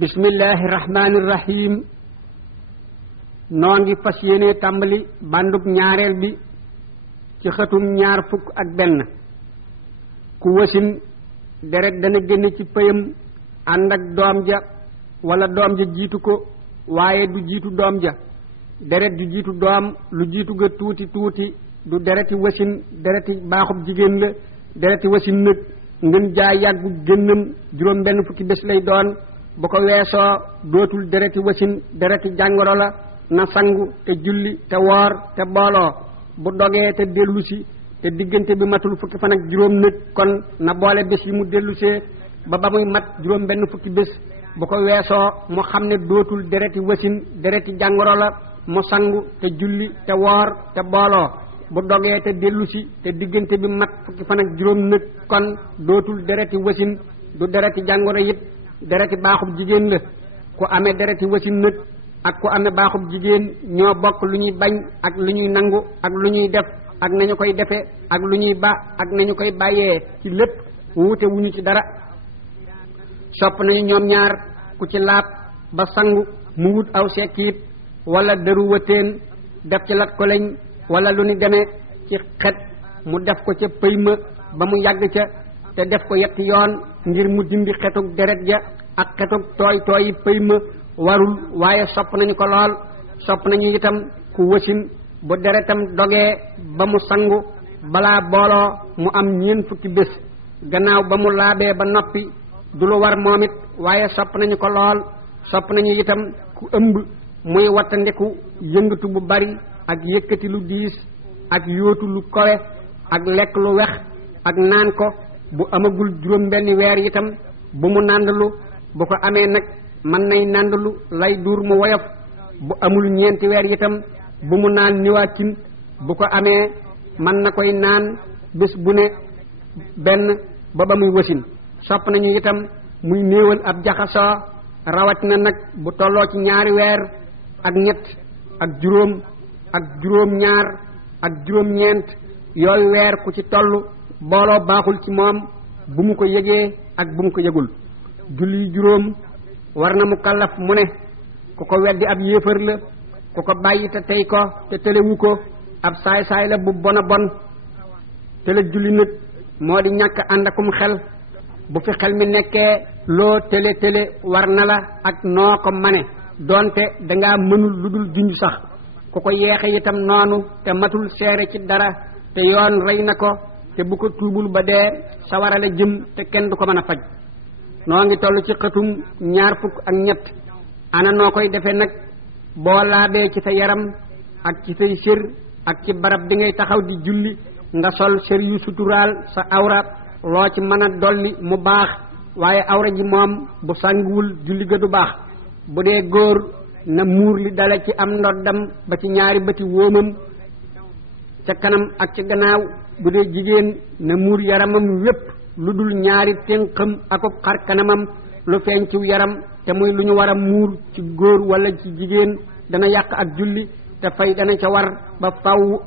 bismillahi rahmaani rahim noo ngi fas yéene tàmbali bandub ñaareel bi ci xëtum ñaar fukk ak benn. ku wasin deret dana génn ci pëyam ànd ak doom ja wala doom ja jiitu ko waaye du jiitu doom ja. deret ju jiitu doom lu jiitu ga tuuti tuuti du dereti wasin dereti baaxub jigéen la. dereti wasin nag ngën jaa yàggu génnam juróom benn fukki bés lay doon. bu ko weesoo dootul dereti wasin dereti jàngoro la. na sangu te julli te woor te booloo bu dogee te dellusi te diggante bi matul fukki fan ak juróom nag kon na boole bés yi mu dellusee ba muy mat juróom benn fukki bés. bu ko weesoo mu xam ne dootul dereti wasin dereti jàngoro la mu sangu te julli te woor te booloo bu dogee te dellusi te diggante bi mat fukki fan ak juróom nag kon dootul dereti wasin du dereti jàngoro it dereti baaxub jigéen la. ku amee dereti wasin nag ak ku amee baaxub jigéen ñoo bokk lu ñuy bañ ak lu ñuy nangu ak lu ñuy def ak nañu koy defe ak lu ñuy ba ak nañu koy bàyyee ci lépp wuute wuñu ci dara. sopp nañu ñoom ñaar ku ci laab ba sangu mu wut aw sekkiit wala dëru wëteen def ci lat ko lañ wala lu ni demee ci xet mu def ko ca pëy ma ba mu yàgg ca te def ko yetti yoon ngir mu dindi xetug deret ja ak xetug tooy tooyi pëy ma warul waaye sopp nañu ko lool. sopp nañu itam ku wasin bu deretam dogee ba mu sangu balaa booloo mu am ñeent fukki bés gannaaw ba mu laabee ba noppi du lu war moom it waaye sopp nañu ko lool. sopp nañu itam ku ëmb muy wattandiku yëngatu bu bari ak yëkkati lu diis ak yóotu lu kowe ak lekk lu wex ak naan ko bu amagul juróom benni weer itam bu mu nàndalu. bu ko amee nag mën nay nàndalu lay duur mu woyof. bu amul ñeenti weer itam bu mu naan niwaakin. bu ko amee mën na koy naan bés bu ne benn ba muy wasin. sopp nañu itam muy néewal ab jaxasoo rawatina nag bu tolloo ci ñaari weer ak ñett ak juróom ak juróom ñaar ak juróom ñeent yooyu weer ku ci toll booloo baaxul ci moom bu mu ko yëgee ak bu mu ko yëgul. julli juróom war na mu kallaf mu ne ku ko weddi ab yéefar la. ku ko bàyyi te tey ko te tëlewu ko ab saay-saay la bu bon a bon. tële julli nag moo di ñàkk ànd akum xel. bu fi xel mi nekkee loo tële war na la ak noo ko mane doonte dangaa mënul lu dul junj sax. ku ko yeexe itam noonu te matul seere ci dara te yoon rey na ko te bu ko tuubul ba dee sawara la jëm te kenn du ko mën a faj. noo ngi toll ci xëtum ñaar fukk ak ñett. ana noo koy defee nag boo laabee ci sa yaram ak ci say sër ak ci barab bi ngay taxaw di julli nga sol sër yu suturaal sa awra loo ci mën a dolli mu baax waaye awra ji moom bu sanguwul julli ga du baax. bu dee góor na muur li dale ci am ndoddam ba ci ñaari bëti wóomam ca kanam ak ca gannaaw. bu dee jigéen na muur yaramam wépp lu dul ñaari ténqam akub xar kanamam lu feeñ ci yaram te muy lu ñu war a muur ci góor wala ci jigéen dana yàq ak julli te fay dana ca war ba faw.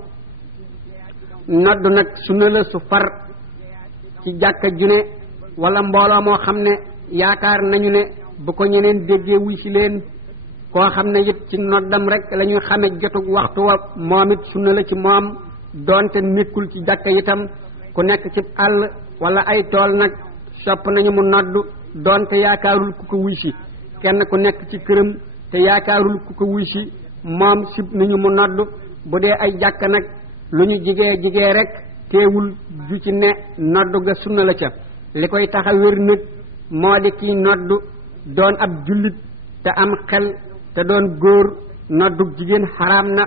nodd nag sunna la su far ci jàkka june wala mbooloo moo xam ne yaakaar nañu ne bu ko ñeneen déggee wuy si leen. koo xam ne it ci noddam rek la ñuy xame jotug waxtu wa moom it sunna la ci moom doonte nekkul ci jàkka itam. ku nekk ci àll wala ay tool nag sopp nañu mu noddu doonte yaakaarul ku ko wuy si. kenn ku nekk ci këram te yaakaarul ku ko wuy si moom sib nañu mu noddu. bu dee ay jàkka nag lu ñu jigee rek teewul ju ci ne noddu ga sunna la ca. li koy tax a wér nag moo di kiy noddu doon ab jullit te am xel te doon góor. noddu jigéen xaraam na.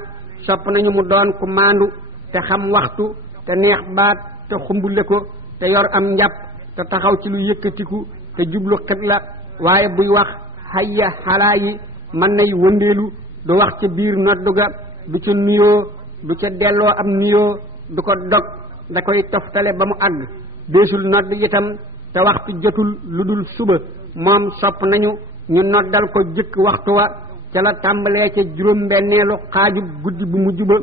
sopp nañu mu doon ku maandu te xam waxtu te neex baat te xumbule ko te yor am njàpp te taxaw ci lu yëkkatiku te jublu xibla. waaye buy wax hayya xalaa yi mën nay wëndeelu du wax ca biir noddu ga du ca nuyoo du ca delloo am nuyoo du ko dog da koy toftale ba mu àgg. deesul nodd itam te waxtu jotul lu dul suba moom sopp nañu ñu noddal ko jëkk waxtu wa ca la tàmbalee ca juróom benneelu xaaju guddi bu mujj ba.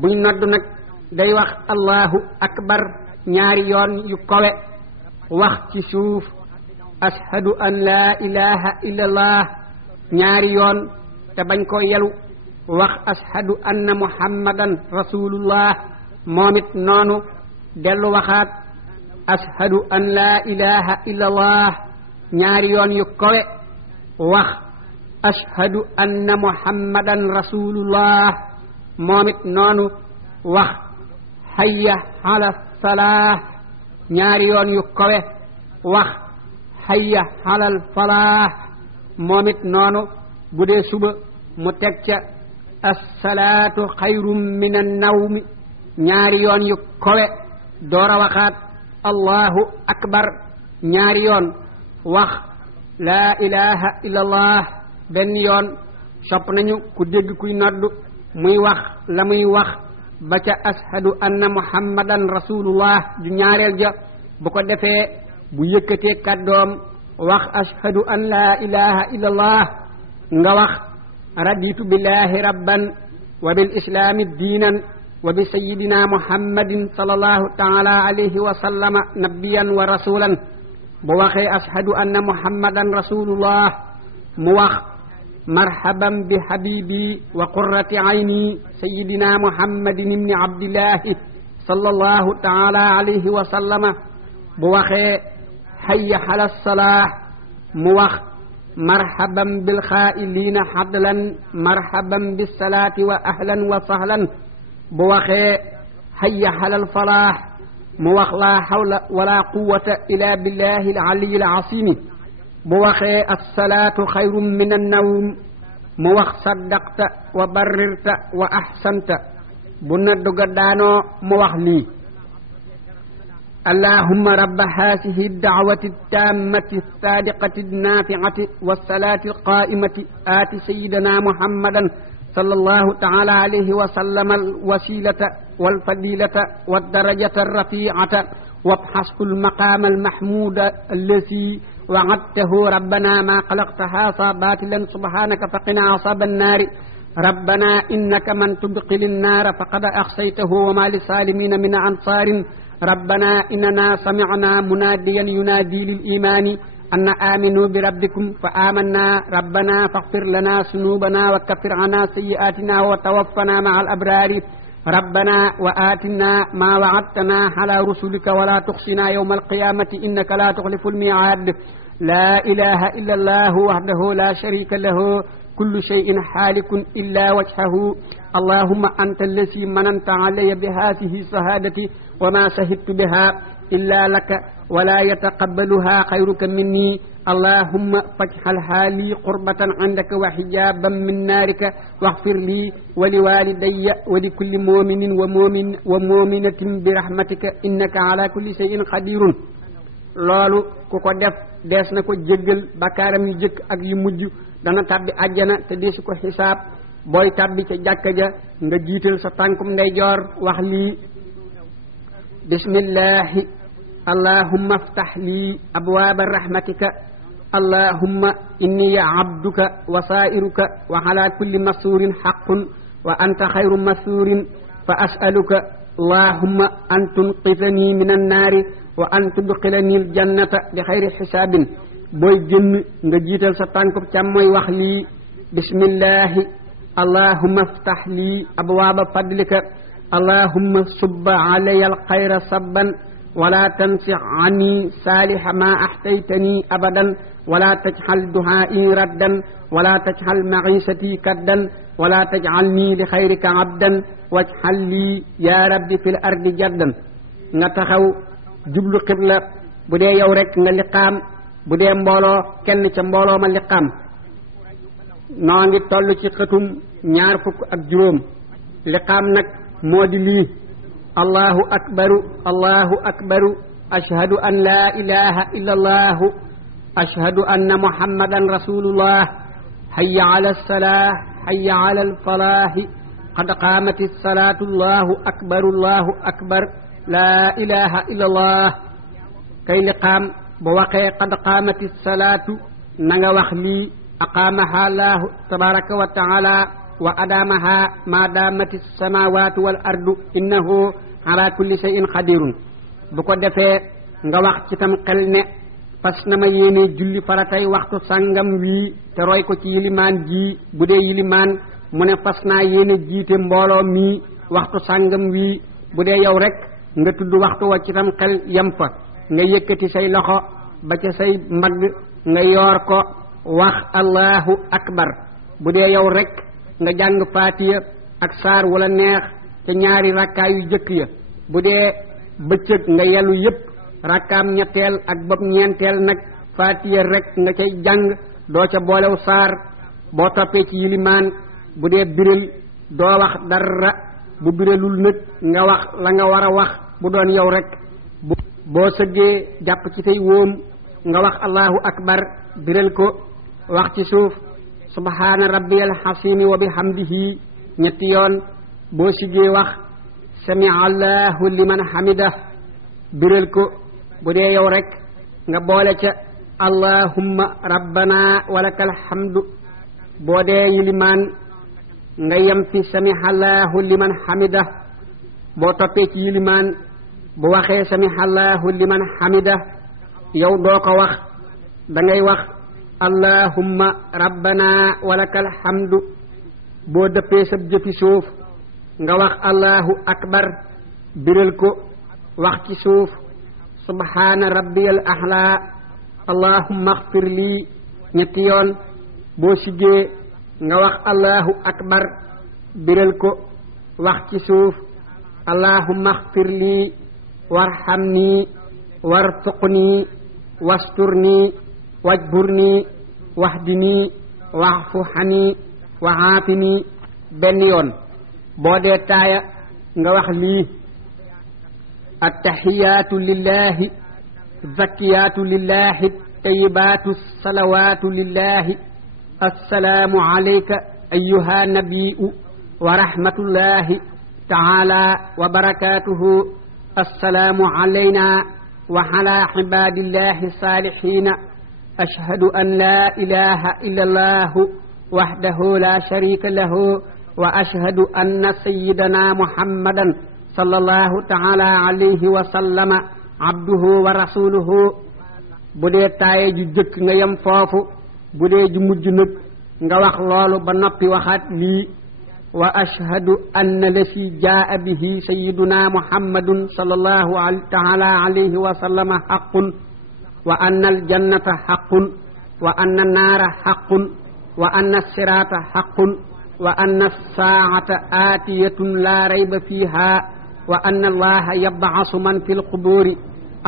buñ nodd nag day wax allahu akbar ñaari yoon yu kowe wax ci suuf ashhadu an laa ilaha illa allah ñaari yoon te bañ ko yelu wax ashhadu anna muhammadan rasulullah moom it noonu dellu waxaat ashhadu an laa ilaha illa allah ñaari yoon yu kowe wax ashhadu anna muhammadan rasulullah moom it noonu wax hayya ala salaah ñaari yoon yu kowe wax hayya alal falaah moom it noonu bu dee suba mu teg ca assalaatu xayrum min annawmi ñaari yoon yu kowe door a waxaat allahu akbar ñaari yoon wax laa ilaha illallah benn yoon sopp nañu ku dégg kuy noddu muy wax la muy wax ba ca ashhadu anna muhammadan rasulullah ju ñaareel ja bu ko defee bu yëkkatee kàddoom wax ashhadu an laa ilaha illallah nga wax raditu billahi rabban wa bil islami diinan wa bi sayidina muhammadin sallallahu taala alayhi wa sallama nabiyan wa rasulan bu waxee ashhadu anna muhammadan rasulullah mu wax marhaban bi habibi wa qurrati ayni sayidina muhammadin ibni abdillahi sallallahu taala alayhi wa sallama bu waxee hayya ala salaah mu wax marhaban bil xaa'iliina hadlan marhaban bis salaati wa ahlan wa sahlan bu waxee hayya alal falaah mu wax laa hawla wala quwwata illa billahi al aliyyil asiim bu waxee assalaatu xayrun min annawm mu wax saddaqta wa barrirta wa ahsanta bu naddu ga daanoo mu wax lii allahumma rabba haasihi da'wati tammati saadiqati naafi'ati wassalaati alqaa'imati aati sayyidina muhammadan sallallahu ta'ala alayhi wa sallam alwasilata walfadilata waddarajata arrafi'ata wabhashu almaqaama almahmuuda allazi wa'adtahu rabbana ma khalaqta haadha baatilan subhanaka faqina azaaba annaari rabbana innaka man tudkhili annaara faqad akhzaytahu wa ma lisaalimiina min ansaarin ربنا إننا سمعنا مناديا ينادي للإيمان أن آمنوا بربكم فآمنا ربنا فاغفر لنا ذنوبنا وكفر عنا سيئاتنا وتوفنا مع الأبرار ربنا وآتنا ما وعدتنا على رسلك ولا تخزنا يوم القيامة إنك لا تخلف الميعاد لا إله إلا الله وحده لا شريك له كل شيء حالك إلا وجهه اللهم أنت الذي مننت علي بهذه الشهادة وما شهدت بها إلا لك ولا يتقبلها خيرك مني اللهم فاجعلها لي قربة عندك وحجابا من نارك واغفر لي ولوالدي ولكل مؤمن ومؤمنة برحمتك إنك على كل شيء قدير loolu ku ko def dees na ko jéggal bakkaaram yu jëkk ak yu mujj dana tàbbi àjjana te deesu ko xisaab booy tàbbi ca jàkka ja nga jiital sa tànkum ndeyjoor wax lii bismillahi allahumma aftah lii abwaaba rahmatika allahumma inni abduka wa saa'iruka wa ala kulli masuurin haqqun wa anta xayru masuurin fa as'aluka allahumma an tunqidhani min annaari wa an tudxilani aljannata bi xayri xisaabin booy génn nga jiital sa tànkub càmmooy wax lii bismillahi allahumma aftah lii abwaaba fadlika allahumma subba alayya alxayra sabban wala tansix anni saaliha ma axtaytani abadan wala tajxal duhaai raddan wala tajxal maciisati kaddan wala tajcalni li xayrika abdan wajxal lii yaa rabbi fi l ardi jaddan nga taxaw jublu xibla bu dee yow rek nga liqaam bu dee mbooloo kenn ca mbooloo ma liqaam noo ngi toll ci xëtum 25 liqaam nag moo di lii allahu akbaru allahu akbaru ashhadu an laa ilaha illa allahu ashhadu anna muhammadan rasulullah hayya ala alsalah hayya ala alfalahi qad qaamati alsalatu allahu akbar laa ilaha illa allah kay liqaam bu waxee qad qaamati alsalatu na nga wax lii aqaamaha allahu tabaraka wa taala wa adaamaha ma daamati alsamawatu wal ardu innahu ala kulli shay'in qadirun bu ko defee nga wax ci tam xel ne fas na ma yéene julli faratay waxtu sàngam wii te roy ko ci yilimaan ji bu dee yilimaan mu ne fas naa yéene jiite mbooloo mii waxtu sàngam wii bu dee yow rek nga tudd waxtu wa ci tam xel yem fa nga yëkkati say loxo ba ca say mbagg nga yoor ko wax allahu akbar bu dee yow rek nga jàng faatiya ak saar wala neex ca ñaari rakkaa yu jëkk ya bu dee bëccëg nga yelu yépp rakkaam ñetteel ak bopp ñeenteel nag faatiya rek nga cay jàng doo ca boolew saar boo toppee ci yilimaan bu dee biral doo wax dara bu biralul nag nga wax la nga war a wax bu doon yow rek boo sëggee jàpp ci say wóom nga wax allahu akbar biral ko wax ci suuf subhaana rabbiyal xasimi wa bihamdihi ñetti yoon boo siggee wax sami allahu liman hamida biral ko bu dee yow rek nga boole ca allahumma rabbana walakal hamdu boo dee yilimaan nga yem fi samihallahu liman hamida boo toppee ci yilimaan bu waxee samihallahu liman hamida yow doo ko wax da ngay wax allahumma rabbana walakal hamdu boo dëppee sa jëfi suuf nga wax allahu akbar biral ko wax ci suuf subhaana rabbiyal ahla allahumma axfir lii ñetti yoon boo siggee nga wax allahu akbar biral ko wax ci suuf allahumma axfir lii warhamni warzuqni wasturni wajburni wahdini wa'fu hani wa'aafini benn yoon boo dee taaya nga wax lii attahiyaatu lillahi zakkiyaatu lillahi tayyibaatu salawaatu lillahi assalaamu alayka ayyuha nabiyyu wa rahmatullahi ta'ala wa barakaatuhu assalaamu alayna wa ala ibaadillahi saalihiina ashhadu an laa ilaaha illallahu wahdahu laa shariika lahu wa ashhadu anna sayyidana muhammadan sallallahu ta'ala alayhi wa sallama abduhu wa rasuluhu bu dee taaye ju jëkk nga yem foofu bu dee ju mujj nag nga wax loolu ba noppi waxaat lii wa ashhadu anna lasi jaa bihi sayyiduna muhammadun sallallahu ta'ala alayhi wa sallama haqqun wa anna aljannata haqqun wa anna naara haqqun wa anna sirata haqqun wa anna saa'ata aatiyatun laa rayba fiiha wa anna allaha yab'asu man fil quburi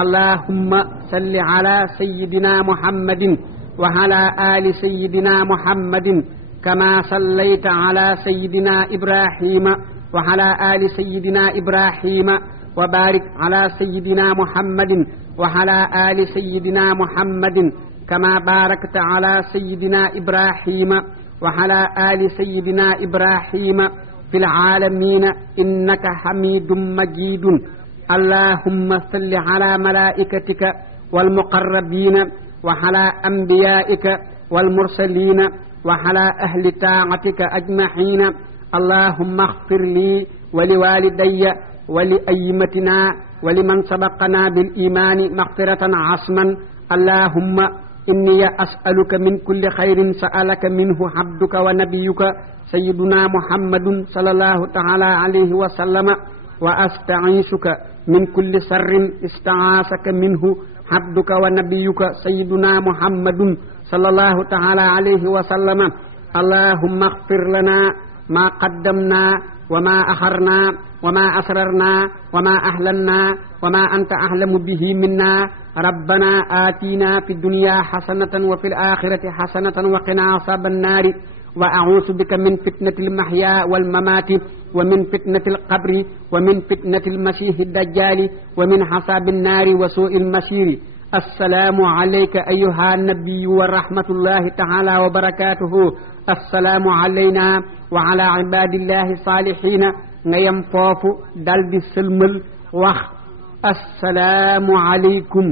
allahumma salli ala sayyidina muhammadin wa ala ali sayyidina muhammadin kama sallayta ala sayyidina ibrahima wa ala ali sayyidina ibrahima wa barik ala sayyidina muhammadin wa ala ali sayyidina muhammadin kama barakta ala sayyidina ibrahima wa ala ali sayyidina ibrahima fil aalamiina innaka hamiidun majiidun allahumma salli ala malaa'ikatika wal muqarrabiina wa ala anbiyaa'ika wal mursaliina wa ala ahli taacatika ajmaciina allahumma axfir lii wa liwaalidayya wa li ayyimatinaa wa liman sabaqanaa bil iimaani maxfiratan asman allahumma inni as'aluka min kulli xayrin sa'alaka minhu abduka wa nabiyyuka sayyiduna muhammadun sallallahu ta'ala alayhi wa sallama wa asta'iisuka min kulli sarrin ista'aasaka minhu abduka wa nabiyyuka sayyiduna muhammadun sallallahu ta'ala alayhi wa sallama allahumma ighfir lana ma qaddamna wa ma akharna wa ma asrarna wa ma ahlalna wa ma anta ahlamu bihi minna rabbana atina fid dunya hasanatan wa fil akhirati hasanatan wa qina azaban nari wa a'uuzu bika min fitnatil mahya wal mamati wa min fitnatil qabri wa min fitnatil masiihid dajjali wa min hasabin nari wa su'il masiri assalaamu alayka ayyuha nabiyyu wa rahmatullahi ta'ala wa barakatuhu assalaamu alayna wa ala ibadillahi salihina nga yem foofu daldi sëlmal wax assalaamu alaykum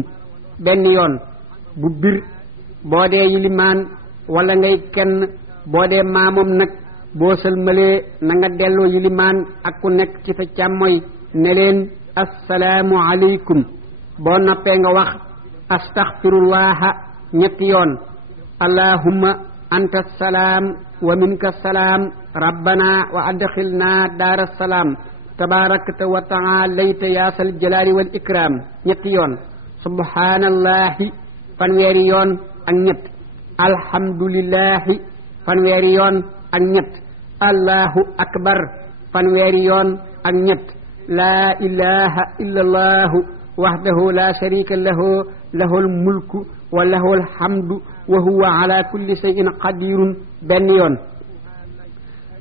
benn yoon bu bir boo dee yilimaan wala ngay kenn boo dee maamoom nag boo sëlmalee na nga delloo yilimaan ak ku nekk ci sa càmmoy ne leen assalaamu alaykum boo noppee nga wax astaghfirullaha ñetti yoon allahumma anta salaam wa minka salaam rabbana wa adkhilna daara salaam tabarakta wa ta'alayta ya sal jalali wal ikram ñetti yoon subhanallahi fanweeri yoon ak ñett alhamdulillahi fanweeri yoon ak ñett allahu akbar fanweeri yoon ak ñett laa ilaha illa allahu wahdahu la sharika lahu lahul mulku wa lahul hamdu wa huwa ala kulli shay'in qadirun benn yoon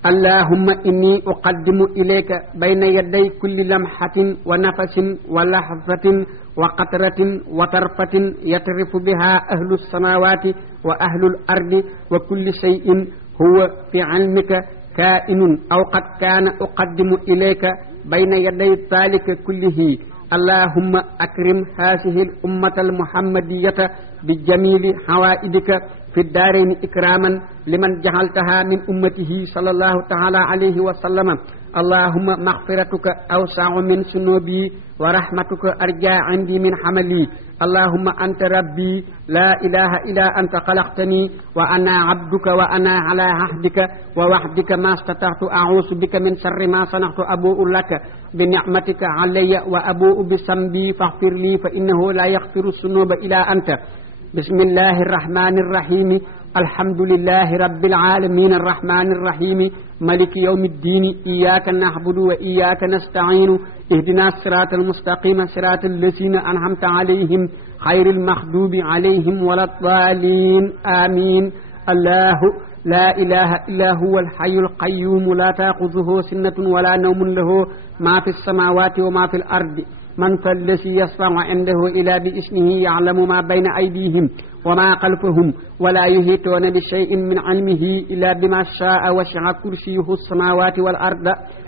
allahumma inni uqaddimu ilayka bayna yaday kulli lamhatin wa nafasin wa lahzatin wa qatratin wa tarfatin yatrifu biha ahlu samawati wa ahlu al-ardi wa kulli shay'in huwa fi ilmika kaa'inun aw qad kaana uqaddimu ilayka bayna yaday dhalika kullihi allahumma akrim hadhihi al-ummata al-muhammadiyata bi jamili hawaidika fi daarayni ikraman liman jahaltaha min ummatihi sallallahu ta'ala alayhi wa sallama allahumma maghfiratuka awsa'u min sunubi wa rahmatuka arja 'indi min hamali allahumma anta rabbi la ilaha illa anta khalaqtani wa ana 'abduka wa ana 'ala 'ahdika wa wahdika ma istata'tu a'udhu bika min sharri ma sana'tu abu'u laka bi ni'matika 'alayya wa abu'u bi dhanbi faghfir li fa innahu la yaghfiru dhunuba illa anta bismillahir rahmanir rahim alhamdulillahi rabbil alamin arrahmanir rahim maliki yawmiddin iyyaka na'budu wa iyyaka nasta'in ihdinas siratal mustaqim siratal ladzina an'amta alayhim ghayril maghdubi alayhim waladdallin amin allahu la ilaha illa huwal hayyul qayyum la ta'khudhuhu sinatun wala nawmun lahu ma fis samawati wa ma fil ardi من فالذي يشفع عنده إلا بإذنه يعلم ما بين أيديهم وما خلفهم ولا يحيطون بشيء من علمه إلا بما شاء وسع كرسيه السماوات والأرض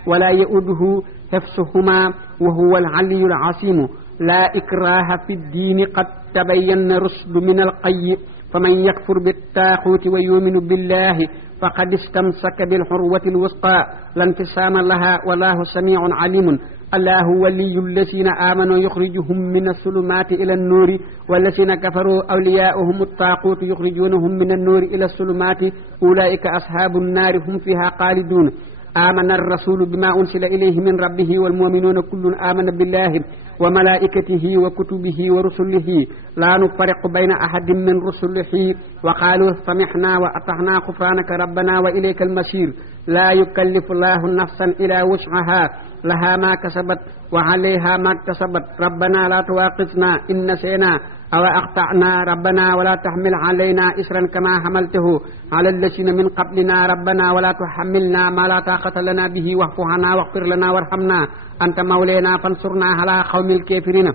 ولا يؤوده حفظهما وهو العلي العظيم لا إكراه في الدين قد تبين الرشد من الغي فمن يكفر بالطاغوت ويؤمن بالله فقد استمسك بالعروة الوثقى لا انفصام لها والله سميع عليم الله ولي الذين آمنوا يخرجهم من الظلمات إلى النور والذين كفروا أولياؤهم الطاغوت يخرجونهم من النور إلى الظلمات أولئك أصحاب النار هم فيها خالدون آمن الرسول بما أنزل إليه من ربه والمؤمنون كل آمن بالله وملائكته وكتبه ورسله لا نفرق بين أحد من رسله وقالوا سمعنا وأطعنا غفرانك ربنا وإليك المصير لا يكلف الله نفسا إلا وسعها لها ما كسبت وعليها ما اكتسبت ربنا لا تواخذنا إن نسينا أو أخطأنا ربنا ولا تحمل علينا إسرا كما حملته على الذين من قبلنا ربنا ولا تحملنا ما لا طاقة لنا به واعف عنا واغفر لنا وارحمنا أنت مولانا فانصرنا على قوم الكافرين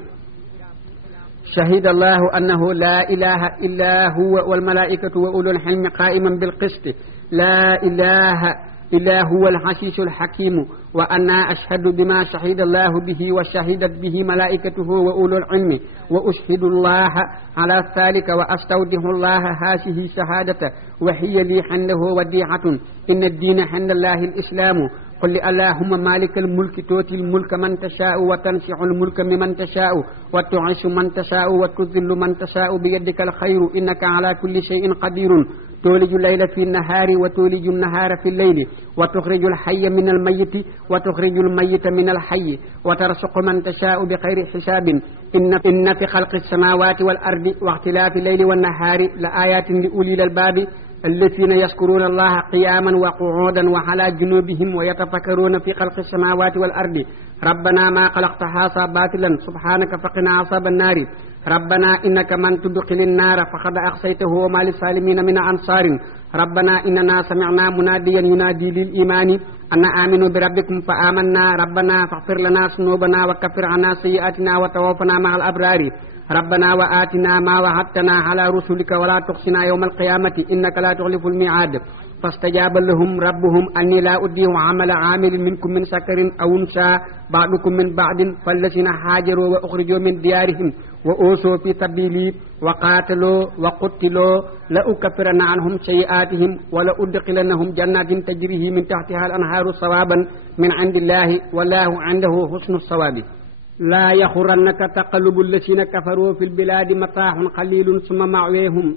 شهد الله أنه لا إله إلا هو والملائكة وأولو العلم قائما بالقسط لا إله إلا هو العزيز الحكيم وأنا أشهد بما شهد الله به وشهدت به ملائكته وأولو العلم وأشهد الله على ذلك وأستودع الله هذه شهادة وهي لي عنده وديعة إن الدين عند الله الإسلام قل اللهم مالك الملك تؤتي الملك من تشاء وتنزع الملك ممن تشاء وتعز من تشاء وتذل من تشاء بيدك الخير إنك على كل شيء قدير تولج الليل في النهار وتولج النهار في الليل وتخرج الحي من الميت وتخرج الميت من الحي وترزق من تشاء بغير حساب إن في خلق السماوات والأرض واختلاف الليل والنهار لآيات لأولي الألباب الذين يذكرون الله قياما وقعودا وعلى جنوبهم ويتفكرون في خلق السماوات والأرض ربنا ما خلقت هذا باطلا سبحانك فقنا عذاب النار ربنا إنك من تدخل النار فقد أخزيته وما للظالمين من أنصار ربنا إننا سمعنا مناديا ينادي للإيمان أن آمنوا بربكم فآمنا ربنا فاغفر لنا ذنوبنا وكفر عنا سيئاتنا وتوفنا مع الأبرار ربنا وآتنا ما وعدتنا على رسلك ولا تخزنا يوم القيامة إنك لا تخلف الميعاد فاستجاب لهم ربهم أني لا أضيع عمل عامل منكم من ذكر أو أنثى بعضكم من بعض فالذين هاجروا وأخرجوا من ديارهم وأوصوا في سبيلي وقاتلوا وقتلوا لأكفرن عنهم سيئاتهم ولأدخلنهم جنات تجري من تحتها الأنهار ثوابا من عند الله والله عنده حسن الثواب laa yaxurannaka taqallubu allasina kafaru fi lbiladi mataaxun qalilun summa ma'weehum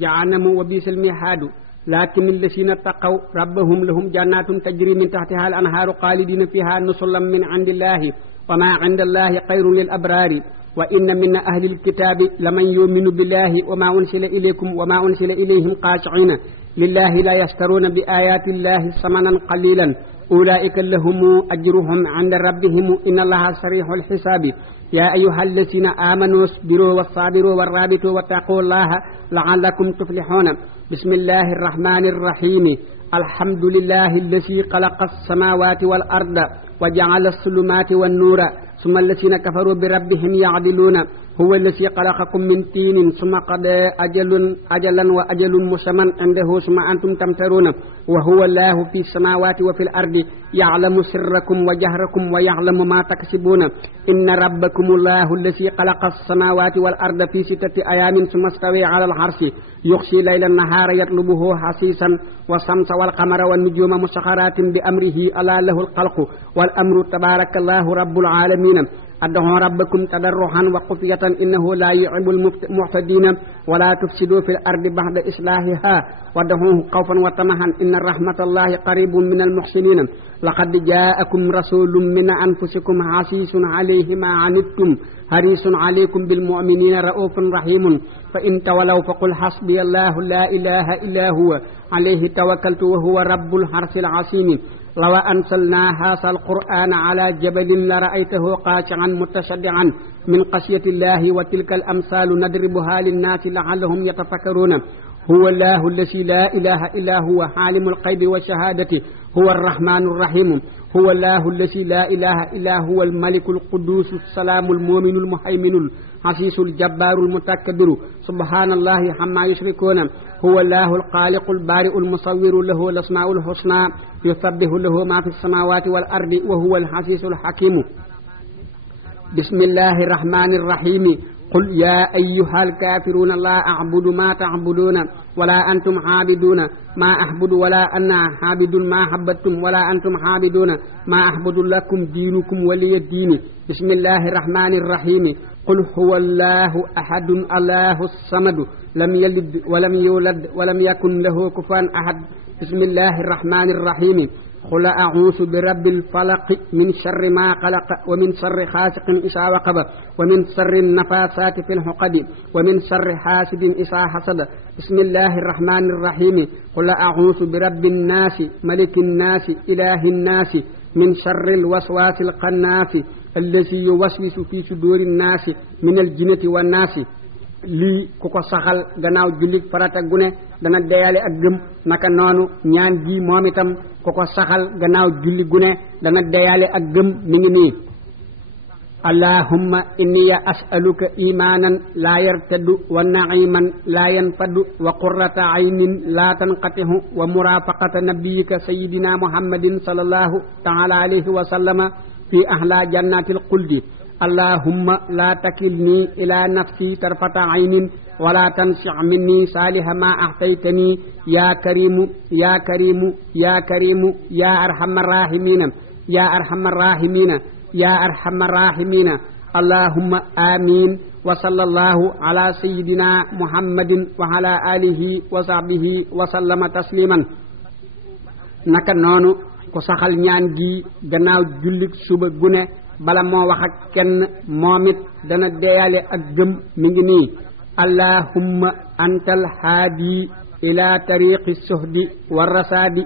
jahannamu wa biisal mihaadu lakin allasina taqaw rabbahum lahum jannatun tajri min taxtiha al anhaaru xaalidina fiha nusulan min indillahi wa ma inda allahi xayrun lil abraari wa inna min ahli alkitaabi laman yuminu billahi wa ma unsila ilaykum wa ma unsila ilayhim xaashiina lillahi la yashtaruuna bi ayati illahi samanan qalilan ulaika lahum ajruhum inda rabbihim inna allaha sarixu alxisaabi ya ayuha alladina amanu isbiru wassabiru warrabitu wattaqu llaha laallakum tuflixuuna bismillahi arrahmani arrahimi alhamdulillahi alladi xalaqa alsamawati wal arda wa jacala alsulumati wannuura summa alladina kafaru bi rabbihim yacdiluuna huwa alladi xalaqakum min tiinin summa qada ajalan wa ajalun musamman indahu summa antum tamtaruuna wa huwa allahu fi samawati wa fi lardi yaclamu sirrakum wa jahrakum wa yaclamu ma taksibuuna inna rabbakum allahu alladi xalaqa alsamawati wal arda fi sittati ayaamin summa stawa ala alxarsi yuxsi layla nahaara yatlubuhu xasiisan wa samsa wal qamara wan nujuma musaxaratin bi amrihi ala lahu alxalqu wal amru tabaraka allahu rabbul aalamiina ad'uu rabbakum tadarruhan wa xufyatan innahu la yuhibbul mu'tadina wa la tufsidu fil ardi ba'da islahiha wad'uuhu xawfan wa tamahan inna rahmatallahi qaribun minal muhsinin laqad ja'akum rasulun min anfusikum azizun alayhi ma anittum harisun alaykum bil mu'minina ra'ufun rahimun fa in tawallaw faqul hasbiyallahu la ilaha illa huwa alayhi tawakkaltu wa huwa rabbul arshil azim law anzalna haadha alqur'ana ala jabalin la ra'aytahu xaashi'an mutasaddi'an min xashyati llahi wa tilka al amsalu nadribuha linnaasi la'allahum yatafakkaruna huwa allahu alladi la ilaha illa huwa alimul ghaybi wa shahadati huwa arrahmanu arrahim huwa allahu alladi la ilaha illa huwa almalikul quddus salaamul mu'minul muhayminul asiisul jabbaarul mutakabbiru subhanallahi amma yushrikuuna huwa allahu alxaaliqul baari'ul musawwiru lahu al-asmaa'ul husnaa yusabbihu lahu maa fi samaawaati wal ardi wa huwa al-aziizul hakiimu bismillahi rahmaani rahiimi qul yaa ayyuhal kaafiruuna laa a'budu maa ta'buduuna walaa antum aabiduuna maa a'budu walaa ana aabidun maa abattum walaa antum aabiduuna maa a'budu lakum diinukum waliya diini bismillahi rahmaani rahiimi qul huwa allahu ahadun allahu samadu lam yalid walam yulad walam yakun lahu kufuwan ahad bismillahi rahmaani rahiimi qul a'uuzu bi rabbil falaq min sharri maa xalaqa wa min sharri xaasiqin izaa waqaba wa min sharri nafaasaati fil uqadi wa min sharri haasidin izaa hasada bismillahi rahmaani rahiimi qul a'uuzu bi rabbin naasi malikin naasi ilaahin naasi min sharril waswaasil xannaasi allazi yuwaswisu fi suduuri naasi minal jinnati wan naasi lii ku ko saxal gannaaw jullit farata gune dana deyale ak gëm naka noonu ñaan gi moom itam ku ko saxal gannaaw julli gune dana deyale ak gëm mi ngi nii allahumma inni as'aluka imanan la yartaddu wa na'iman la yanfadu wa qurrata aynin la tanqatihu wa murafaqata nabiyyika sayyidina muhammadin sallallahu ta'ala alayhi wa sallama fi ahla jannatil khuldi allahumma la takilni ila nafsi tarfata aynin wala tansi' minni saliha ma ahtaytani ya karimu ya karimu ya karimu ya arhamar rahimina ya arhamar rahimina ya arhamar rahimina allahumma amin wa sallallahu ala sayyidina muhammadin wa ala alihi wa sahbihi wa sallama tasliman naka noonu ko saxal ñaan gi gannaaw jullik suba gune bala moo wax ak kenn moom it dana deyale ak gëm mi ngi nii allahumma antal haadi ila tariqi suhdi wa rasaadi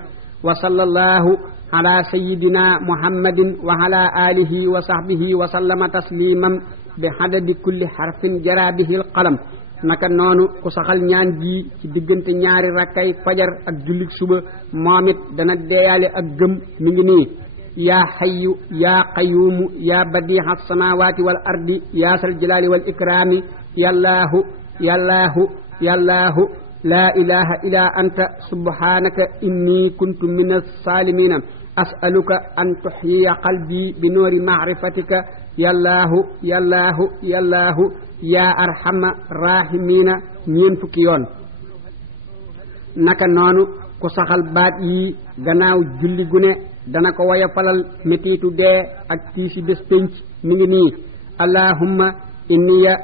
wa sallallahu ala sayyidina muhammadin wa ala alihi wa sahbihi wa sallama tasliman bi hadadi kulli harfin jara bihi alqalam naka noonu ku saxal ñaan gi ci diggante ñaari rakkay fajar ak jullik suba moom it dana deyale ak gëm mi ngi nii yaa hayyu yaa qayyuumu yaa badii'a samaawaati wal ardi yaa sal jalaali wal ikraami yallaahu yallaahu yallaahu laa ilaaha illaa anta subhaanaka innii kuntu mina saalimiina as'aluka an tuhyiya qalbii bi nuuri ma'rifatika yallaahu yallaahu yallaahu yaa arhama raahimiina ñeent fukki yoon naka noonu ku saxal baat yi gannaaw julli gu ne dana ko woyofalal metiitu dee ak tiisi bés pénc mi ngi nii allahumma inniya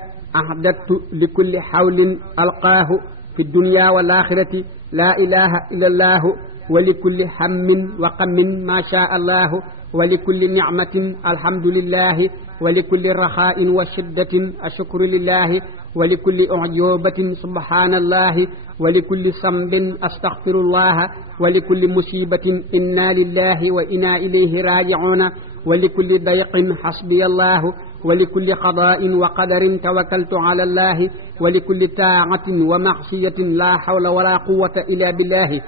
ahdattu li kulli xawlin alqaahu fi dunya wal axirati laa ilaha illa allahu wa li kulli hammin wa qammin ma sha allahu wa li kulli nicmatin alhamdulillahi wa li kulli raxaa'in wa shiddatin ashukru lillahi wa li kulli ujubatin subhanallahi wa li kulli sambin astaghfirullaha wa li kulli musibatin inna lillahi wa inna ilayhi raji'una wa li kulli dayqin hasbiyallahu wa li kulli qadaa'in wa qadarin tawakkaltu ala allahi wa li kulli taacatin wa maxsiyatin la hawla wala quwwata illa billahi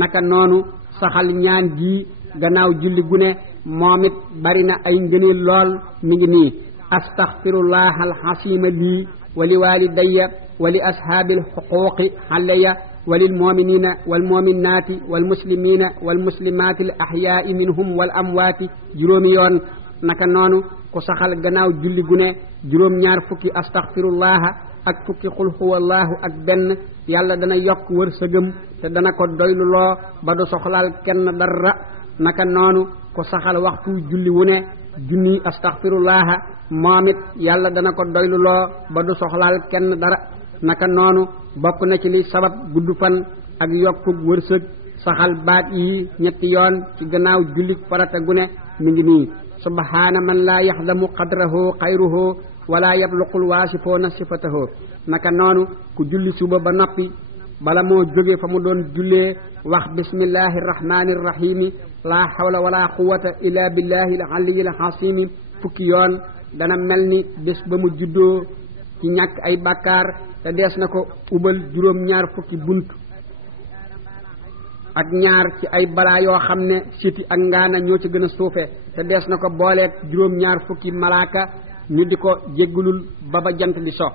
naka noonu saxal ñaan gi gannaaw julli gu ne moom it bari na ay ngëneel lool mi ngi nii astaghfirullah alxasima lii wa li walidayya wa li ashaabil xuquuqi alayya wa lil muminina wal muminaati wal muslimina wal muslimaati al ahyaai minhum wal amwaati juróomi yoon naka noonu ku saxal gannaaw julli gu ne juróom ñaar fukki astaghfirullaha ak fukki xul huwallahu ak benn yàlla dana yokk wërsëgam te dana ko doylu loo ba du soxlaal kenn dara naka noonu ku saxal waxtu julli wu ne junni astaghfirullaha moom it yàlla dana ko doylu loo ba du soxlaal kenn dara naka noonu bokk na ci li sabab gudd fan ak yokku wërsëg saxal baat yi ñetti yoon ci gannaaw julli farata gu ne mi ngi nii subhaana man laa yaxdamu qadrahu xayruhu wala yabluqul waasifoona sifatahu naka noonu ku julli suba ba noppi bala moo jóge fa mu doon jullee wax bismillahi irrahmani irrahimi laa hawla wala quwata illa billahi al aliyil hasimi fukki yoon dana mel ni bés ba mu juddoo ci ñàkk ay bàkkaar te dees na ko ubal juróom ñaar fukki bunt ak ñaar ci ay balaa yoo xam ne siti ak ngaana ñoo ci gën a suufe te dees na ko booleeg juróom ñaar fukki malaaka ñu di ko jéggulul ba jant di so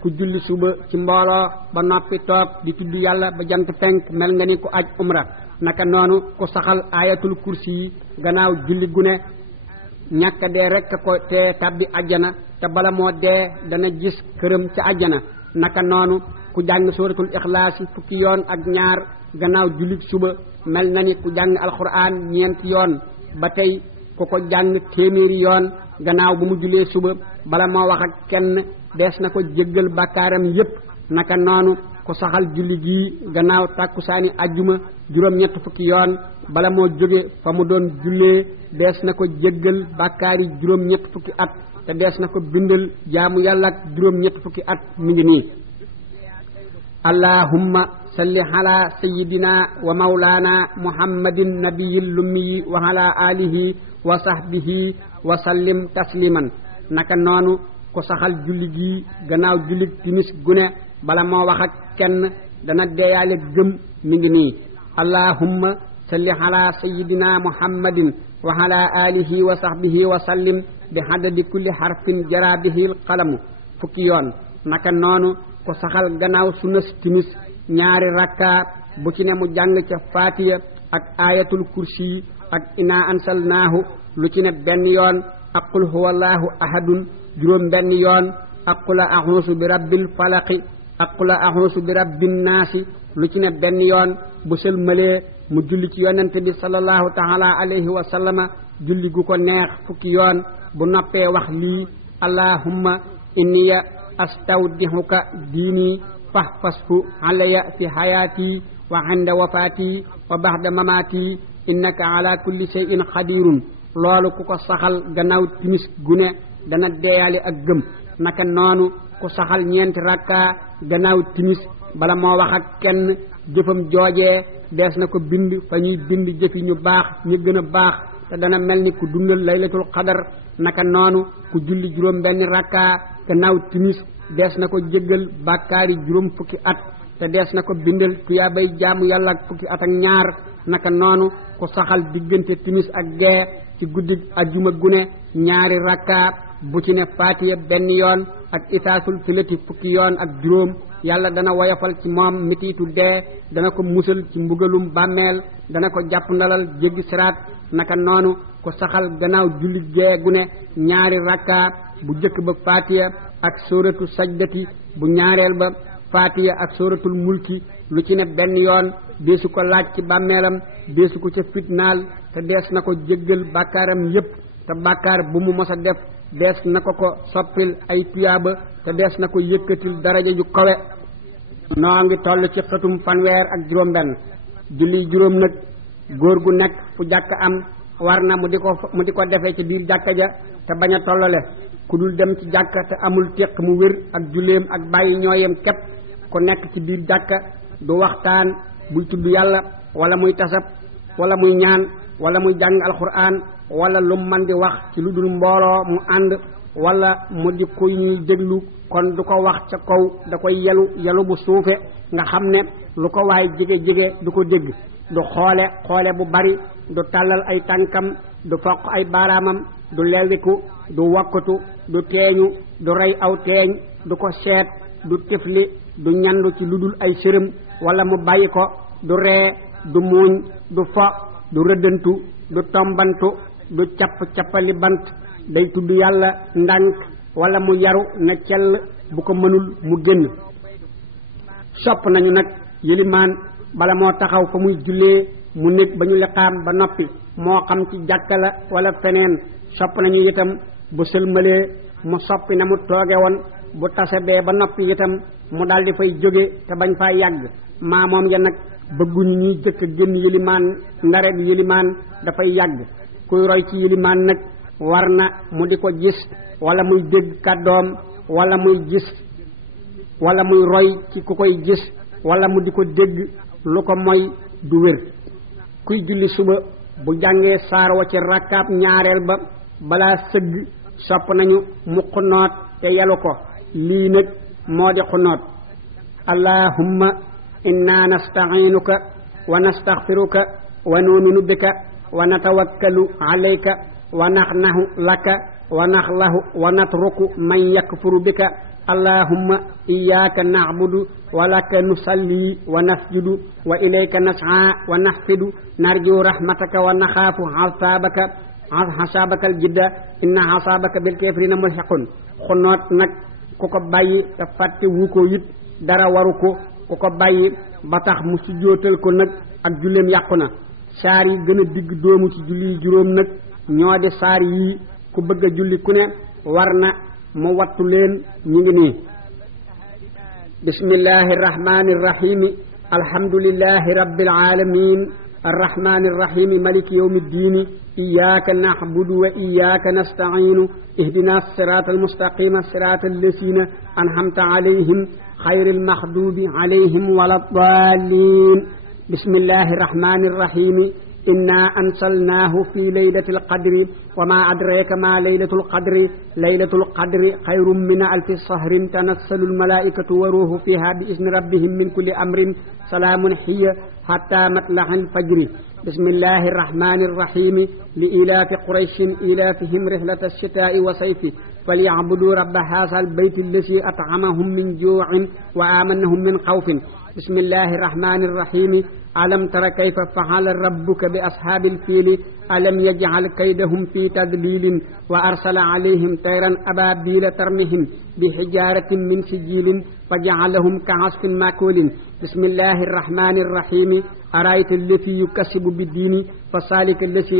ku julli suba ci mbooloo ba noppi toog di tudd yàlla ba jant fenk mel nga ni ku aj umra naka noonu ku saxal ayatul kursi yi gannaaw julli gu ne ñàkk dee rekk ko te tabbi ajjana te bala moo dee dana gis këram ca ajjana naka noonu ku jàng suratul ixlaas fukki yoon ak ñaar gannaaw julli suba mel na ni ku jàng alquran ñeenti yoon ba tey ku ko jàng téeméeri yoon gannaaw bu mu jullee suba bala moo wax ak kenn dees na ko jéggal bàkkaaram yépp naka noonu ku saxal julli gii gannaaw tàkkusaani ajjuma juróom-ñett fukki yoon bala moo jóge fa mu doon jullee dees na ko jéggal bàkkaari juróom-ñett fukki at te dees na ko bindal jaamu yàlla ak juróom-ñett fukki at mi ngi nii allahumma salli ala sayyidina wa mawlana muhammadin nabiyil lummi wa ala alihi wa sahbihi wa sallim tasliman naka noonu ku saxal julli gi gannaaw julli timis gune bala moo wax ak kenn dana deeyaale gëm mi ngi nii allahumma salli ala sayyidina muhammadin wa ala alihi wa sahbihi wa sallim bi hadadi kulli harfin jara bihi qalamu fukki yoon naka noonu ku saxal gannaaw sunna timis ñaari rakka bu ci ne mu jàng ca fatiha ak ayatul kursi ak ina ansalnaahu lu ci ne benn yoon ak qul huwallahu ahadun juróom benn yoon ak qul a'uuzu bi rabbil falaqi ak qul a'uuzu bi rabbin naasi lu ci ne benn yoon bu sëlmalee mu julli ci yonente bi sallallahu taala alayhi wa sallama julli gu ko neex fukki yoon bu noppee wax lii allahumma inniya astawdihuka diini fahfashu alayya fi hayati wa inda wafati wa ba'da mamati innaka ala kulli shay'in qadirun loolu ku ko saxal gannaaw timis gune dana deeyaale ak gëm naka noonu ku saxal ñeenti rakka gannaaw timis bala moo wax ak kenn jëfam joojee dees na ko bind fa ñuy bind jëfi ñu baax ñu gën a baax te dana mel ni ku dundal laylatul qadar naka noonu ku julli juróom benn rakka gannaaw timis dees na ko jéggal bàkkaari juróom fukki at te dees na ko bindal tuyaabay jaamu yàlla ak fukki at ak ñaar naka noonu ku saxal diggante timis ak gee ci guddi ajjuma gune ñaari rakka bu ci ne fatiha benn yoon ak itaasul filati fukki yoon ak juróom yàlla dana woyofal ci moom mitiitu dee dana ko musal ci mbugalum bàmmeel dana ko jàpp ndalal jéggi siraat naka noonu ku saxal gannaaw julli gee gune ñaari rakka bu jëkk ba fatiha ak sóoratu sajdati bu ñaareel ba fatiha ak sóoratul mulki lu ci ne benn yoon deesu ko laaj ci bàmmeelam deesu ko ca fitnaal te dees na ko jéggal bàkkaaram yépp te bàkkaar bu mu mos a def dees na ko soppil ay tuyaaba te dees na ko yëkkatil daraja ju kawe. noo ngi toll ci xëtum fanweer ak juróom benn. julli juróom nag góor gu nekk fu jàkk am war na mu di ko defee ci biir jàkka ja te bañ a tollale. ku dul dem ci jàkka te amul téq mu wér ak julleem ak bàyyi ñooyem képp. ku nekk ci biir jàkka du waxtaan buy tudd yàlla wala muy tasab wala muy ñaan wala muy jàng alxuraan wala lu man di wax ci lu dul mbooloo mu ànd wala mu di ku ñuy déglu kon du ko wax ca kaw da koy yelu bu suufe nga xam ne lu ko waay jege du ko dégg. du xoole bu bari du tàllal ay tànkam du foq ay baaraamam du lelliku du wokkatu du teeñu du rey aw teeñ du ko seet du tifli du ñandu ci lu dul ay sërëm wala mu bàyyi ko du ree du muuñ du fo du rëddantu du tombantu du cappali bant day tudd yàlla ndànk wala mu yaru na cell bu ko mënul mu génn. sopp nañu nag yilimaan bala moo taxaw fa muy jullee mu nekk ba ñu liqaam ba noppi moo xam ci jàkka la wala feneen. sopp nañu itam bu sëlmalee mu soppi na mu tooge woon bu tasabee ba noppi itam mu daldi fay jóge te bañ faa yàgg. moom ya nag bëgguñu ñuy jëkk génn yilimaan ndare bi yilimaan dafay yàgg. kuy roy ci yilimaan nag war na mu di ko gis wala muy dégg kàddoom wala muy gis wala muy roy ci ku koy gis wala mu di ko dégg lu ko moy du wér. kuy julli suba bu jàngee saar wa ci rakkaab ñaareel ba balaa sëgg sopp nañu mu xunoot te yelu ko. lii nag moo di xunoot: allahumma inna nasta'inuka wa nastaghfiruka wa nu'minu bika wa natawakkalu alayka wa naxnahu laka wa naxlahu wa natruku man yakfuru bika. allahumma iyyaka na'budu wa laka nusalli wa nasjudu wa ilayka nas'a wa nahfidu narju rahmataka wa naxaafu hasabaka aljidda inna hasabaka bil kafirina mulhiqun. xunoot nag ku ko bàyyi te fàtte wu ko it dara waru ko. ku ko bàyyi ba tax mu sujjóotal ko nag ak julleem yàqu na. saar yi gën a digg doomu ci julli juróom nag ñoo di saar yii ku bëgg a julli ku ne war na mu wattu leen. ñu ngi nii: bismillahi irrahmani irrahimi alhamdulillahi rabbil alamin arrahmani irrahimi maliki yawmi ddini iyyaka na'budu wa iyyaka nasta'inu ihdina sirata almustaqima sirata allasina an'amta alayhim xayril maxdubi alayhim wala ddaalin. bismillahi irrahmani irrahimi inna ansalnaahu fi laylatil qadri wa ma adraka ma laylatul qadri laylatul qadri xayrun min alfi shahrin tanassalul malaa'ikatu wa ruuhu fiha bi izni rabbihim min kulli amrin salaamun hiya hatta matla'il fajri. bismillahi irrahmani irrahimi li ilaafi qurayshin ilaafihim rihlata shitaa'i wa sayfi falya'budu rabba haazal bayti allazi at'amahum min juu'in wa aamanahum min xawfin. bismillahi irrahmani irrahimi alam tara kayfa fa'ala rabbuka bi ashaabil fiili alam yaj'al kaydahum fi tadlilin wa arsala alayhim tayran abaabila tarmihim bi hijaaratin min sijilin fa ja'alahum ka'asfin ma'kuulin. bismillahi irrahmani irrahimi ara'ayta allazi yukazzibu biddiini fasaalika allazi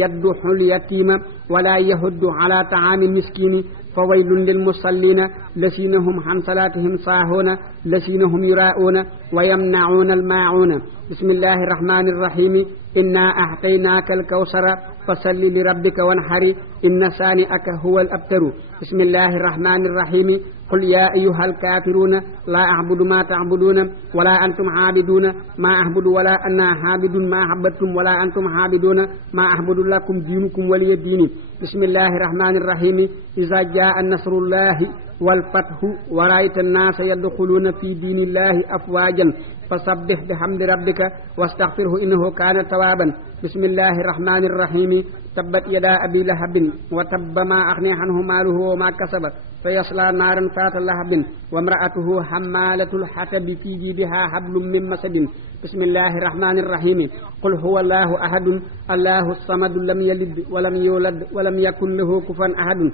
yad'u al-yatiima wa laa yahuddu alaa ta'aamil miskiini fawaylun lilmusalliina llaziina hum an salaatihim saahuuna llaziina hum yuraa'uuna wa yamna'uuna al-maa'uuna. bismillahi irrahmani irrahimi inna a'taynaaka al-kawsara fasalli li rabbika wanhar inna saani'aka huwa al-abtaru. bismillahi irrahmani irrahimi qul yaa ayyuhal kaafiruuna laa a'budu maa ta'buduuna wa laa antum 'aabiduuna maa a'budu wa laa ana 'aabidun maa 'abbadtum wa laa antum 'aabiduuna maa a'budu lakum diinukum waliya diini. bismillahi irrahmani irrahimi izaa jaa'a nasrullahi wal fathu wa ra'ayta an-naasa yadxuluuna fi diinillahi afwaajan fasabbih bihamdi rabbika wastaghfirhu innahu kaana tawwaaban. bismillahi irrahmani irrahimi tabbat yadaa abii lahabin wa tabba maa aghnaa anhu maaluhu wa maa kasaba sayaslaa naaran zaata lahabin wa imra'atuhu hammaalatal hatabi fii jiidihaa hablum min masadin. bismillahi irrahmani irrahimi qul huwa allahu ahadun allahu samadu lam yalid wa lam yulad wa lam yakun lahu kufuwan ahadun.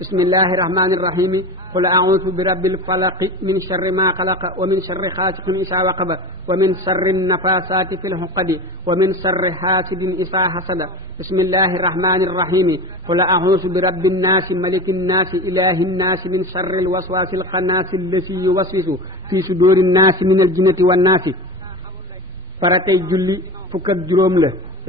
bismillahi rahmani rahimi qul a'udhu bi rabbil falaq min sharri ma khalaqa wa min sharri ghasiqin idha waqaba wa min sharri nafasati fil 'uqadi wa min sharri hasidin idha hasada bismillahi rahmani rahimi qul a'udhu bi rabbin nas malikin nas ilahin nas min sharril waswasil khannasil ladhi yuwaswisu fi sudurin nas minal jinnati wan nas. faratay julli fukk ak juróom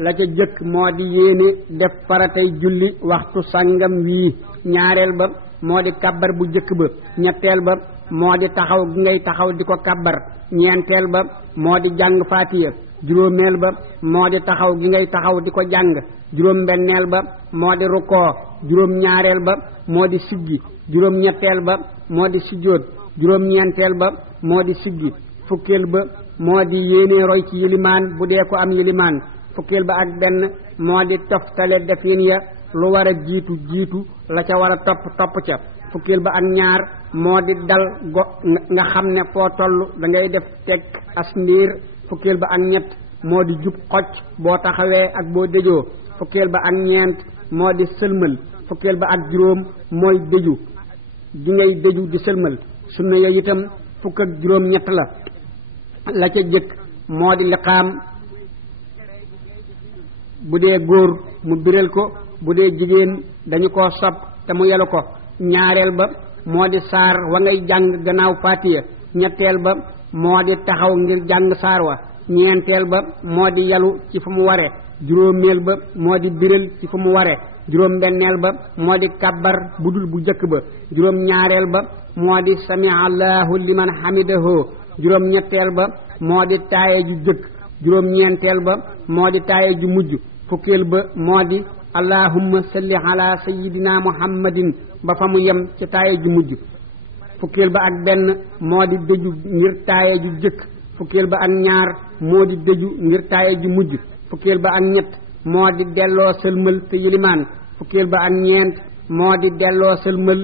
la ca jëkk moo di yéene def faratay julli waxtu sàngam wii. ñaareel ba moo di kabbar bu jëkk ba. ñetteel ba moo di taxaw gi ngay taxaw di ko kabbar. ñeenteel ba moo di jàng faatiya. juróomeel ba moo di taxaw gi ngay taxaw di ko jàng. juróom benneel ba moo di rukkoo. juróom ñaareel ba moo di siggi. juróom ñetteel ba moo di sujjóot. juróom ñeenteel ba moo di siggi. fukkeel ba moo di yéene roy ci yilimaan bu dee ko am yilimaan. fukkeel ba ak benn moo di toftale defin ya lu war a jiitu la ca war a topp ca. fukkeel ba ak ñaar moo di dal nga xam ne foo toll da ngay def teg as ndiir. fukkeel ba ak ñett moo di jub xocc boo taxawee ak boo déjoo. fukkeel ba ak ñeent moo di sëlmal. fukkeel ba ak juróom mooy déju gi ngay déju di sëlmal. sunna yooyu itam fukk ak juróom ñett la ca jëkk moo di liqaam bu dee góor mu biral ko bu dee jigéen dañu ko sopp te mu yelu ko. ñaareel ba moo di saar wa ngay jàng gannaaw faatiya. ñetteel ba moo di taxaw ngir jàng saar wa. ñeenteel ba moo di yalu ci fu mu ware. juróomeel ba moo di biral ci fu mu ware. juróom benneel ba moo di kabbar budul bu jëkk ba. juróom ñaareel ba moo di sami'a allahu liman hamidahu. juróom ñetteel ba moo di taaye ju jëkk. juróom ñeenteel ba moo di taaye ju mujj. fukkeel ba moo di allahumma salli ala sayyidina muhammadin ba fa mu yem ci taaye ju mujj. fukkeel ba ak benn moo di dëju ngir taaye ju jëkk. fukkeel ba ak ñaar moo di dëju ngir taaye ju mujj. fukkeel ba ak ñett moo di delloo sëlmal te yilimaan. fukkeel ba ak ñeent moo di delloo sëlmal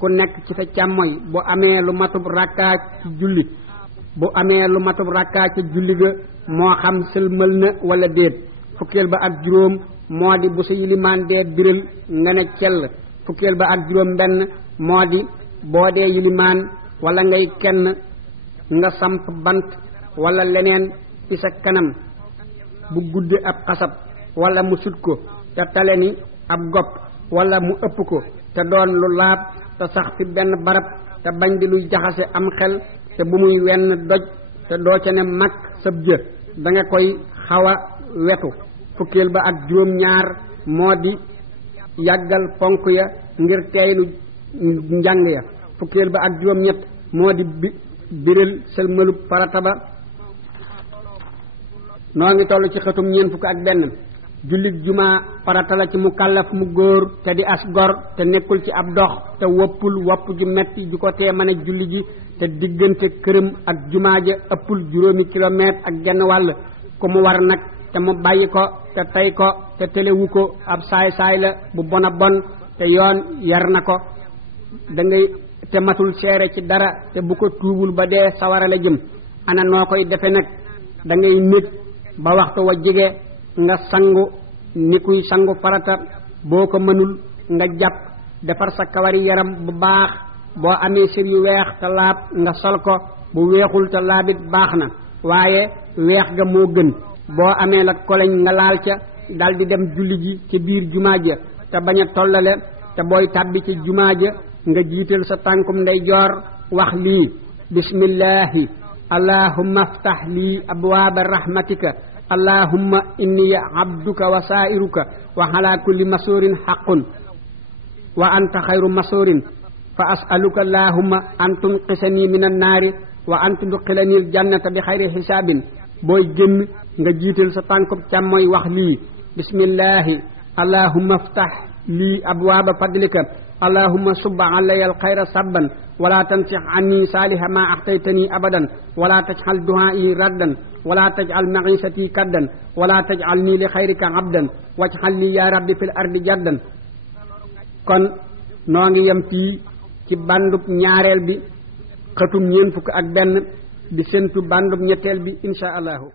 ku nekk ci sa càmmoy bu amee lu matub rakkaa ci julli. bu amee lu matub rakkaa ci julli ga moo xam sëlmal na wala déet. fukkeel ba ak juróom moo di bu sa yilimaan dee biral nga ne cell. fukkeel ba ak juróom benn moo di boo dee yilimaan wala ngay kenn nga samp bant wala leneen ci sa kanam bu gudde ab xasab wala mu sut ko te tale ni ab gopp wala mu ëpp ko te doon lu laab te sax fi benn barab te bañ di luy jaxase am xel te bu muy wenn doj te doo ca ne mag sab jë da nga koy xawa wetu. fukkeel ba ak juróom ñaar moo di yàggal ponk ya ngir teeylu njàng ya. fukkeel ba ak juróom ñett moo di biral sëlmalu farata ba. noo ngi toll ci xëtum ñeent fukk ak benn. jullit jumaa farata la ci mu kàllaf mu góor te di as gor te nekkul ci ab dox te woppul wopp ju metti ju ko tee mën a julli ji te diggante këram ak jumaa ja ëppul 5 kilomètre ak genn wàll. ku mu war nag te mu bàyyi ko te tey ko te telewu ko ab saay la bu bona bon te yoon yar na ko da ngay te matul seere ci dara te bu ko tuubul ba dee sawara la jëm. ana noo koy defe nag da ngay nekk ba waxtu wa jige nga sangu ni kuy sangu farata. boo ko mënul nga jàpp defar sa kawari yaram bu baax. boo amee sër yu weex te laab nga sol ko bu weexul te laabit baax na waaye weex ga moo gën. boo amee la koleñ nga laal ca dal di dem julli ji ci biir jumaa ja te bañ a tollale te booy tàbbi ci jumaa ja nga jiital sa tànkum ndeyjoor wax lii bismillahi allahumma aftah lii abwaaba rahmatika allahumma inni abduka wa sa'iruka wa ala kulli masurin haqqun wa anta khayru masurin fa as'aluka allahumma an tunqisani minan naari wa an tudkhilani aljannata bi khayri hisabin. booy génn nga jiital sa tànkub càmmooy wax lii bismillahi allahumma aftah lii abwaaba fadlika allahumma subba alayya alxayra sabban wala tansix anni saaliha ma axtaytani abadan wala tajxal duhaa'i raddan wala tajal maisati kaddan wala tajal nii li xayrika abdan wajxal li ya rabbi fil ardi jaddan. kon noo ngi yem fii ci bandub ñaareel bi xëtum ñeent fukk ak benn di sentu bandub ñetteel bi insha allahu.